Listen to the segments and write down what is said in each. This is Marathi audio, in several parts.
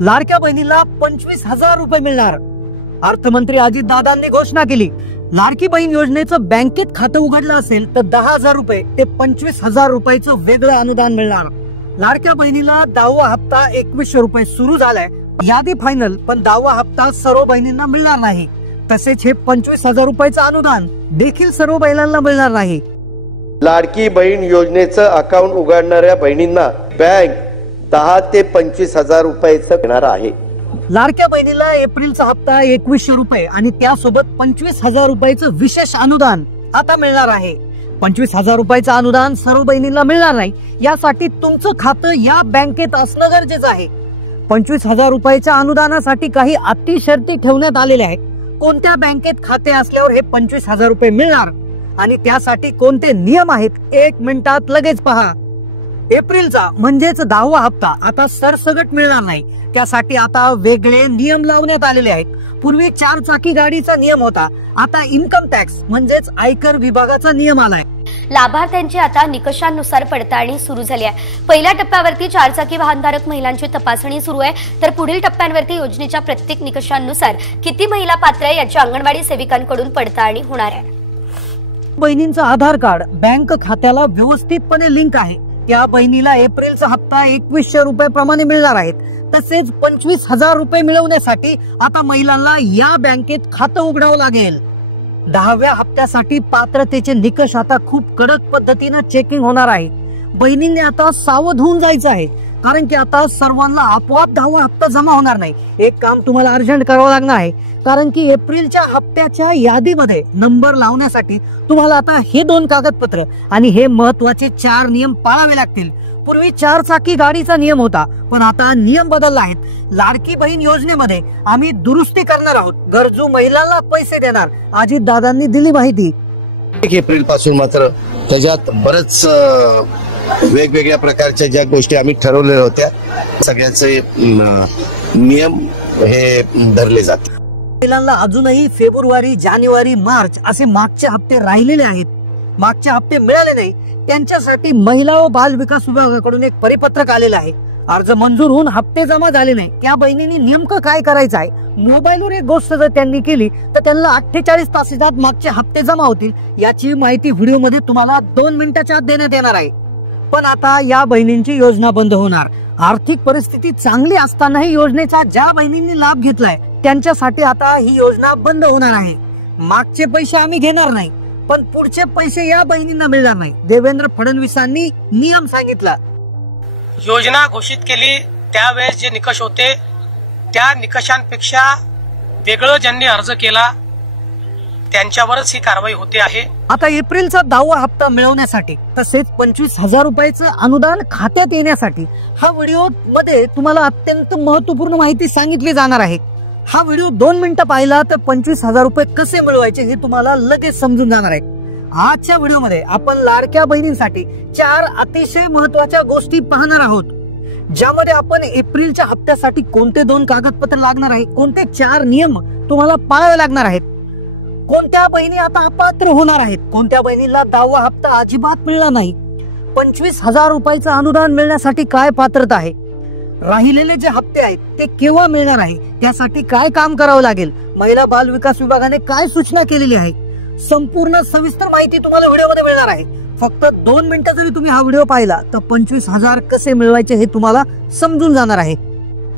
लाडक्या बहिणीला 25,000 रुपये मिळणार। अर्थमंत्री अजितदादांनी घोषणा केली, लाडकी बहीण योजनेचं बँकेत खातं उघडलं असेल तर 10,000 रुपये ते 25,000 रुपयाचं वेगळं अनुदान मिळणार। लाडक्या बहिणीला 10वा हप्ता 2100 रुपये सुरू झालाय। यादी फायनल, पण 10वा हप्ता सर्व बहिणींना मिळणार नाही। तसेच हे 25,000 रुपयाचं अनुदान देखील सर्व बहिणींना मिळणार नाही। लाडकी बहीण योजनेचं अकाउंट उघडणाऱ्या बहिणींना बँक 10 ते 25,000 रुपयाचं देणार आहे। लाडक्या बहिणीला एप्रिलचा हप्ता 2100 रुपये आणि त्यासोबत 25,000 रुपयाचं विशेष अनुदान आता मिळणार आहे। 25,000 रुपयाचं अनुदान सर्व बहिणींना मिळणार नाही, यासाठी तुमचं खातं या बँकेत असणं गरजेचं आहे। 25,000 रुपयाच्या अनुदानासाठी काही अटी शर्ती ठेवण्यात आलेल्या आहेत। कोणत्या बँकेत खाते असल्यावर हे 25,000 रुपये मिळणार आणि त्यासाठी कोणते नियम आहेत, 1 मिनिटात लगेच पहा। एप्रिलचा म्हणजेच 10वा हप्ता आता सरसगट मिळणार नाही, त्यासाठी आता वेगळे नियम लावण्यात आलेले आहेत। पूर्वी 4 चाकी गाडीचा नियम होता, आता इन्कम टॅक्स म्हणजेच आयकर विभागाचा नियम आलाय। लाभार्थ्यांची आता निकषांनुसार पडताळणी सुरू झाली आहे। पहिल्या टप्प्यावरती 4 चाकी वाहनधारक महिलांची तपासणी सुरू आहे, तर पुढील टप्प्यांवरती योजनेच्या प्रत्येक निकषांनुसार किती महिला पात्र आहे याची अंगणवाडी सेविकांकडून पडताळणी होणार आहे। बहिणींचं आधार कार्ड बँक खात्याला व्यवस्थितपणे लिंक आहे, त्या बहिणीला एप्रिलचा हप्ता 2100 रुपये प्रमाणे मिळणार आहेत। तसेच 25,000 रुपये मिळवण्यासाठी आता महिलांना या बँकेत खातं उघडावं लागेल। 10व्या हप्त्यासाठी पात्रतेचे निकष आता खूप कडक पद्धतीने चेकिंग होणार आहे। बहिणींनी आता सावध होऊन जायचं आहे, कारण की आता सर्वांना आपोआप 10वा हप्ता जमा होणार नाही। एक काम तुम्हाला अर्जंट करावं लागणार आहे, कारण की एप्रिलच्या हप्त्याच्या यादीमध्ये नंबर लावण्यासाठी तुम्हाला आता हे 2 कागदपत्र आणि हे महत्वाचे 4 नियम पाळावे लागतील। पूर्वी 4 चाकी गाडीचा नियम होता, पण आता नियम बदलला आहेत। लाडकी बहीण योजनेमध्ये आम्ही दुरुस्ती करणार आहोत, गरजू महिलांना पैसे देणार, अजितदादांनी दिली माहिती। 1 एप्रिल पासून मात्र त्याच्यात बरच वेगवेगळ्या प्रकारच्या ज्या गोष्टी आम्ही ठरवलेल्या होत्या सगळ्यांचे नियम हे धरले जातात। महिलांना अजूनही फेब्रुवारी, जानेवारी, मार्च असे मागचे हप्ते राहिलेले आहेत। मागचे हप्ते मिळाले नाही, त्यांच्यासाठी महिला व बाल विकास विभागाकडून एक परिपत्रक आलेलं आहे। अर्ज मंजूर होऊन हप्ते जमा झाले नाही, त्या बहिणींनी नेमकं काय करायचं आहे। मोबाईलवर एक गोष्ट जर त्यांनी केली तर त्यांना 48 तासात मागचे हप्ते जमा होतील, याची माहिती व्हिडिओमध्ये तुम्हाला 2 मिनिटाच्या आत देण्यात येणार आहे। पण आता या बहिणींची योजना बंद होणार। आर्थिक परिस्थिती चांगली असतानाही योजनेचा ज्या बहिणींनी लाभ घेतलाय त्यांच्यासाठी आता ही योजना बंद होणार आहे। मागचे पैसे आम्ही घेणार नाही, पण पुढचे पैसे या बहिणींना मिळणार नाही, देवेंद्र फडणवीसांनी नियम सांगितला। योजना घोषित केली त्यावेळेस जे निकष होते त्या निकषांपेक्षा वेगळं ज्यांनी अर्ज केला त्यांच्यावरच ही कारवाई होते आहे। आता एप्रिलचा 10वा हप्ता मिळवण्यासाठी तसेच 25,000 रुपयाचं अनुदान खात्यात येण्यासाठी हा व्हिडिओ मध्ये तुम्हाला अत्यंत महत्त्वपूर्ण माहिती सांगितली जाणार आहे। हा व्हिडिओ 2 मिनिटं पाहिला तर 25,000 रुपये कसे मिळवायचे हे तुम्हाला लगेच समजून जाणार आहे। आजच्या व्हिडिओमध्ये आपण लाडक्या बहिणींसाठी 4 अतिशय महत्त्वाच्या गोष्टी पाहणार आहोत, ज्यामध्ये आपण एप्रिलच्या हप्त्यासाठी कोणते 2 कागदपत्र लागणार आहे, कोणते 4 नियम तुम्हाला पाळावे लागणार आहेत, कोणत्या बहिणी आता अपात्र होणार आहेत, कोणत्या बहिणीला 10वा हप्ता अजिबात मिळणार नाही, 25,000 रुपयाचं अनुदान मिळण्यासाठी काय पात्रता आहे, राहिलेले जे हप्ते आहेत ते केव्हा मिळणार आहे, त्यासाठी काय काम करावं लागेल, महिला बाल विकास विभागाने काय सूचना केलेली आहे, संपूर्ण सविस्तर माहिती तुम्हाला व्हिडिओमध्ये मिळणार आहे। फक्त 2 मिनिटं जरी तुम्ही हा व्हिडिओ पाहिला तर 25,000 कसे मिळवायचे हे तुम्हाला समजून जाणार आहे।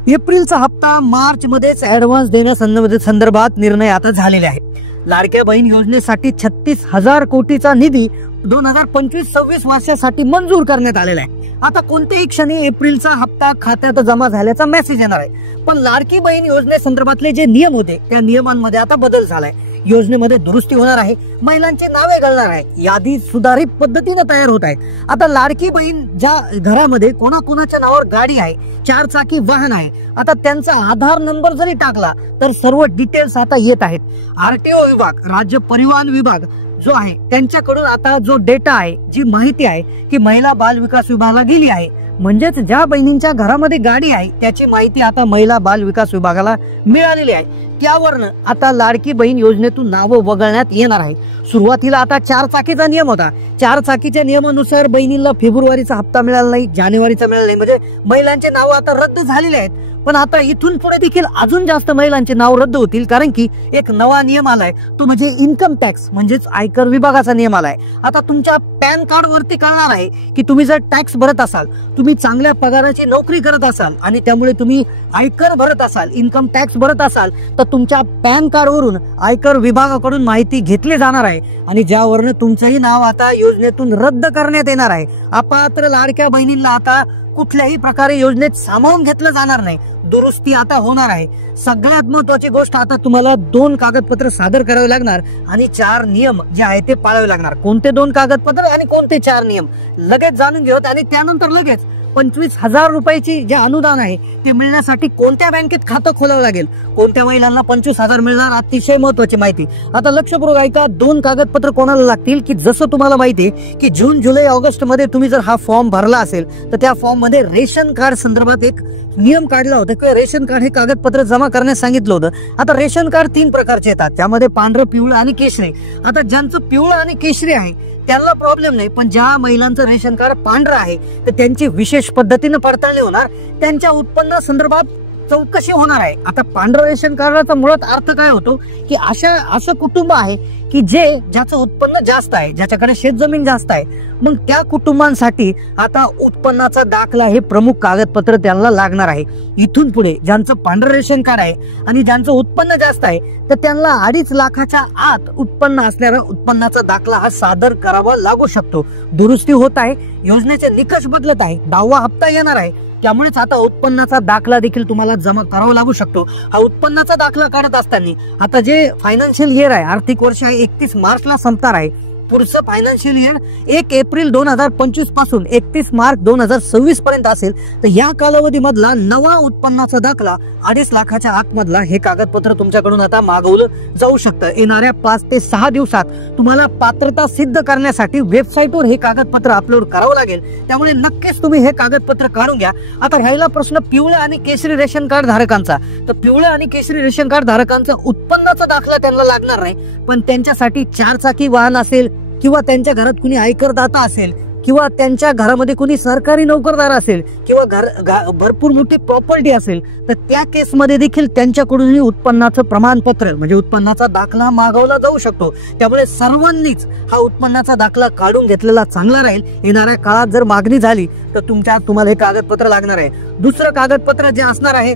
एप्रिलचा हप्ता मार्च मध्येच ऍडव्हान्स देण्यासंदर्भात निर्णय आता झालेले आहे। लाडक्या बहीण योजनेसाठी 36,000 कोटीचा निधी 2025-26 वर्षासाठी मंजूर करण्यात आलेला आहे। आता कोणत्याही क्षणी एप्रिलचा हप्ता खात्यात जमा झाल्याचा मेसेज येणार आहे, पण लाडकी बहीण योजनेसंदर्भातले जे नियम होते त्या नियमांमध्ये आता बदल झालाय। योजनेमध्ये दुरुस्ती होणार आहे, महिलांची नावे घालणार आहे, यादी सुधारित पद्धतीने तयार होत आहे। आता लाडकी बहीण ज्या घरामध्ये कोणाकोणाच्या नावावर गाडी आहे, 4 चाकी वाहन आहे, आता त्यांचा आधार नंबर जरी टाकला तर सर्व डिटेल्स आता येत आहेत। आरटीओ विभाग, राज्य परिवहन विभाग जो आहे त्यांच्याकडून आता जो डेटा आहे, जी माहिती आहे की महिला बाल विकास विभागाला गेली आहे, म्हणजेच ज्या बहिणींच्या घरामध्ये गाडी आहे त्याची माहिती आता महिला बाल विकास विभागाला मिळालेली आहे। त्यावरनं आता लाडकी बहीण योजनेतून नावं वगळण्यात येणार आहे। सुरुवातीला आता 4 चाकीचा नियम होता, 4 चाकीच्या नियमानुसार बहिणींना फेब्रुवारीचा हप्ता मिळाला नाही, जानेवारीचा मिळाला नाही, म्हणजे महिलांचे नाव आता रद्द झालेले आहेत। पण आता इथून पुढे देखील अजून जास्त महिलांचे नाव रद्द होतील, कारण की एक नवा नियम आलाय, तो म्हणजे इन्कम टॅक्स म्हणजेच आयकर विभागाचा नियम आलाय. आता तुमच्या पॅन कार्ड वरती कळणार आहे की तुम्ही जर टॅक्स भरत असाल, तुम्ही चांगल्या पगाराची नोकरी करत असाल आणि त्यामुळे तुम्ही आयकर भरत असाल, इन्कम टॅक्स भरत असाल, तर तुमच्या पॅन कार्ड वरून आयकर विभागाकडून माहिती घेतली जाणार आहे आणि ज्यावरनं तुमचंही नाव आता योजनेतून रद्द करण्यात येणार आहे. अपात्र लाडक्या बहिणींना आता कुठल्याही प्रकारे योजनेत सामावून घेतलं जाणार नाही, दुरुस्ती आता होणार आहे. सगळ्यात महत्वाची गोष्ट, आता तुम्हाला 2 कागदपत्र सादर करावे लागणार आणि 4 नियम जे आहे ते पाळावे लागणार. कोणते 2 कागदपत्र आणि कोणते 4 नियम लगेच जाणून घेऊयात. आणि त्यानंतर लगेच 25,000 रुपयाची जे अनुदान आहे ते मिळण्यासाठी कोणत्या बँकेत खातं खोलावं लागेल, कोणत्या महिलांना 25,000 मिळणार, अतिशय महत्वाची माहिती. आता लक्षपूर्वक ऐका, 2 कागदपत्र कोणाला लागतील की जसं तुम्हाला माहिती आहे की जून जुलै ऑगस्ट मध्ये तुम्ही जर हा फॉर्म भरला असेल तर त्या फॉर्म मध्ये रेशन कार्ड संदर्भात एक नियम काढला होता किंवा रेशन कार्ड हे कागदपत्र जमा करण्यास सांगितलं होतं. आता रेशन कार्ड 3 प्रकारचे येतात, त्यामध्ये पांढरं, पिवळं आणि केशरी. आता ज्यांचं पिवळं आणि केशरी आहे त्यांना प्रॉब्लेम नाही, पण ज्या महिलांचं रेशन कार्ड पांढरं आहे तर त्यांची विशेष पद्धतीने पडताळणी होणार, त्यांच्या उत्पन्न संदर्भात चौकशी होणार आहे. आता पांढरं रेशन कार्डाचा मुळात अर्थ काय होतो की असं कुटुंब आहे की ज्याचं उत्पन्न जास्त आहे, ज्याच्याकडे शेतजमीन जास्त आहे, मग त्या कुटुंबांसाठी आता उत्पन्नाचा दाखला हे प्रमुख कागदपत्र त्यांना लागणार आहे. इथून पुढे ज्यांचं पांढरं रेशन कार्ड आहे आणि ज्यांचं उत्पन्न जास्त आहे तर त्यांना 2.5 लाखाच्या आत उत्पन्न असणारा उत्पन्नाचा दाखला हा सादर करावा लागू शकतो. दुरुस्ती होत आहे, योजनेचे निकष बदलत आहे, 10वा हप्ता येणार आहे, त्यामुळेच आता उत्पन्नाचा दाखला देखील तुम्हाला जमा करावा लागू शकतो. हा उत्पन्नाचा दाखला काढत असताना आता जे फायनान्शियल इयर आहे, आर्थिक वर्ष आहे 31 मार्चला संपणार आहे. पुढचं फायनान्शियल इयर 1 एप्रिल 2025 पासून 31 मार्च 2026 पर्यंत असेल. तर या कालावधीमधला नवा उत्पन्नाचा दाखला 2.5 लाखाच्या आतमधला हे कागदपत्र तुमच्याकडून आता मागवलं जाऊ शकतं. येणाऱ्या 5 ते 6 दिवसात तुम्हाला पात्रता सिद्ध करण्यासाठी वेबसाईटवर हे कागदपत्र अपलोड करावं लागेल, त्यामुळे नक्कीच तुम्ही हे कागदपत्र काढून घ्या. आता राहिला प्रश्न पिवळं आणि केशरी रेशन कार्ड धारकांचा. तर पिवळं आणि केशरी रेशन कार्ड धारकांचा उत्पन्नाचा दाखला त्यांना लागणार नाही, पण त्यांच्यासाठी 4 चाकी वाहन असेल किंवा त्यांच्या घरात कुणी आयकरदाता असेल किंवा त्यांच्या घरामध्ये कुणी सरकारी नोकरदार असेल किंवा भरपूर मोठी प्रॉपर्टी असेल तर त्या केसमध्ये देखील त्यांच्याकडूनही उत्पन्नाचं प्रमाणपत्र म्हणजे उत्पन्नाचा दाखला मागवला जाऊ शकतो. त्यामुळे सर्वांनीच हा उत्पन्नाचा दाखला काढून घेतलेला चांगला राहील. येणाऱ्या काळात जर मागणी झाली तर तुम्हाला हे कागदपत्र लागणार आहे. दुसरं कागदपत्र जे असणार आहे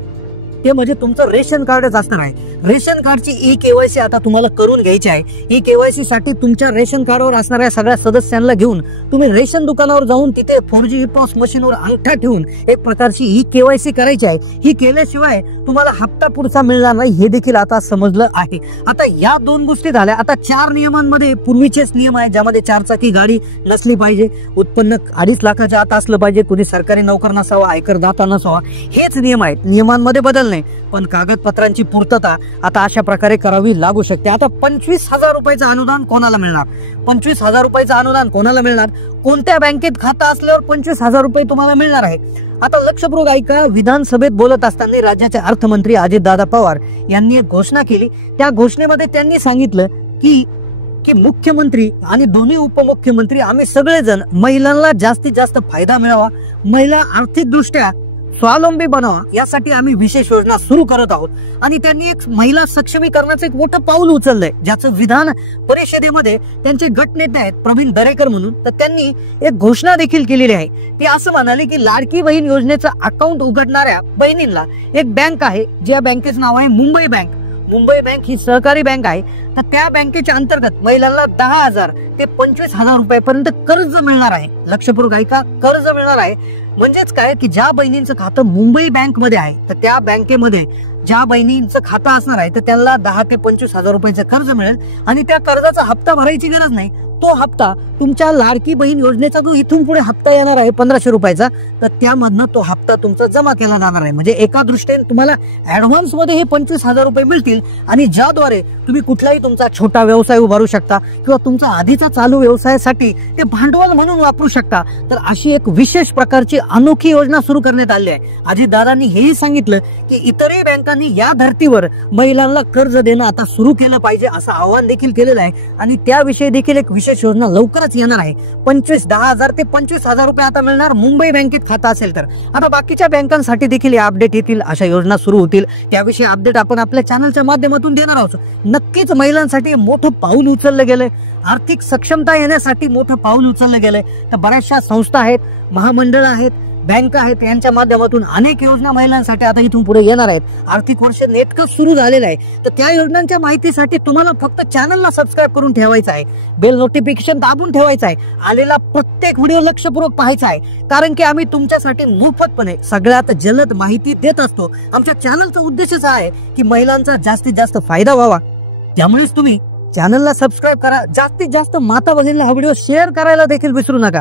ते म्हणजे तुमचं रेशन कार्डच असणार आहे. रेशन कार्डची ई-केवायसी आता तुम्हाला करून घ्यायची आहे. ई-केवायसी साठी तुमच्या रेशन कार्डवर असणाऱ्या सगळ्या सदस्यांना घेऊन तुम्ही रेशन दुकानावर जाऊन तिथे 4G पॉस मशीनवर अंगठा ठेवून एक प्रकारची ई-केवायसी करायची आहे. ही केल्याशिवाय तुम्हाला हप्ता पुढचा मिळणार नाही हे देखील आता समजलं आहे. आता या 2 गोष्टी झाल्या. आता 4 नियमांमध्ये पूर्वीचेच नियम आहे, ज्यामध्ये 4 चाकी गाडी नसली पाहिजे, उत्पन्न 2.5 लाखाच्या आत असलं पाहिजे, कुणी सरकारी नोकर नसावा, आयकरदाता नसावा, हेच नियम आहेत. नियमांमध्ये बदल नाही, पण कागदपत्रांची पूर्तता आता अशा प्रकारे करावी लागू शकते. आता 25,000 रुपयाचं अनुदान कोणाला मिळणार? 25,000 रुपयाचं अनुदान कोणाला मिळणार? कोणत्या बँकेत खातं असल्यावर 25,000 रुपये तुम्हाला मिळणार आहे? आता लक्षपूर्वक ऐका, विधानसभेत बोलत असताना राज्याचे अर्थमंत्री अजितदादा पवार यांनी एक घोषणा केली. त्या घोषणेमध्ये त्यांनी सांगितलं की मुख्यमंत्री आणि दोन्ही उपमुख्यमंत्री आम्ही सगळेजण महिलांना जास्तीत जास्त फायदा मिळावा, महिला आर्थिकदृष्ट्या स्वावलंबी बनावा यासाठी आम्ही विशेष योजना सुरू करत आहोत. आणि त्यांनी एक महिला सक्षमीकरणाचं एक मोठं पाऊल उचललंय, ज्याचं विधान परिषदेमध्ये त्यांचे गटनेते आहेत प्रवीण दरेकर म्हणून, तर त्यांनी एक घोषणा देखील केलेली आहे. ते असं म्हणाले की लाडकी बहीण योजनेचं अकाउंट उघडणाऱ्या बहिणींना एक बँक आहे, ज्या बँकेचं नाव आहे मुंबई बँक. मुंबई बँक ही सहकारी बँक आहे. तर त्या बँकेच्या अंतर्गत महिलांना 10,000 ते 25,000 रुपयापर्यंत कर्ज मिळणार आहे. लक्षपूर्वक ऐका, कर्ज मिळणार आहे. म्हणजेच काय की ज्या बहिणींचं खातं मुंबई बँक मध्ये आहे तर त्या बँकेमध्ये ज्या बहिणींचं खातं असणार आहे तर त्यांना 10 ते 25,000 रुपयाचं कर्ज मिळेल आणि त्या कर्जाचा हप्ता भरायची गरज नाही. तो हप्ता तुमच्या लाडकी बहीण योजनेचा जो इथून पुढे हप्ता येणार आहे 1,500 रुपयाचा, तर त्यामधनं तो हप्ता तुमचा जमा केला जाणार आहे. म्हणजे एका दृष्टीने तुम्हाला ऍडव्हान्स मध्ये हे 25,000 रुपये मिळतील आणि ज्याद्वारे तुम्ही कुठलाही तुमचा छोटा व्यवसाय उभारू शकता किंवा तुमचा आधीचा चालू व्यवसायासाठी ते भांडवल म्हणून वापरू शकता. तर अशी एक विशेष प्रकारची अनोखी योजना सुरू करण्यात आली आहे. अजितदादांनी हेही सांगितलं की इतरही बँकांनी या धर्तीवर महिलांना कर्ज देणं आता सुरू केलं पाहिजे असं आवाहन देखील केलेलं आहे आणि त्याविषयी देखील एक विशेष विशेष योजना लवकरच येणार आहे. 10,000 ते 25,000 रुपये आता मिळणार मुंबई बँकेत खातं असेल तर. आता बाकीच्या बँकांसाठी देखील या अपडेट येतील, अशा योजना सुरू होतील. त्याविषयी अपडेट आपण आपल्या चॅनलच्या माध्यमातून देणार आहोत. नक्कीच महिलांसाठी मोठं पाऊल उचललं गेलंय, आर्थिक सक्षमता येण्यासाठी मोठं पाऊल उचललं गेलंय. तर बऱ्याचशा संस्था आहेत, महामंडळ आहेत, बँक आहेत, यांच्या माध्यमातून अनेक योजना महिलांसाठी आता इथून पुढे येणार आहेत. आर्थिक वर्ष नेटकं सुरू झालेलं आहे. तर त्या योजनांच्या माहितीसाठी तुम्हाला फक्त चॅनलला सबस्क्राईब करून ठेवायचं आहे, बेल नोटिफिकेशन दाबून ठेवायचं आहे, आलेला प्रत्येक व्हिडिओ लक्षपूर्वक पाहायचा आहे. कारण की आम्ही तुमच्यासाठी मोफतपणे सगळ्यात जलद माहिती देत असतो. आमच्या चॅनलचा उद्देशच आहे की महिलांचा जास्तीत जास्त फायदा व्हावा. त्यामुळेच तुम्ही चॅनलला सबस्क्राईब करा. जास्तीत जास्त माता भगिनीला हा व्हिडिओ शेअर करायला देखील विसरू नका.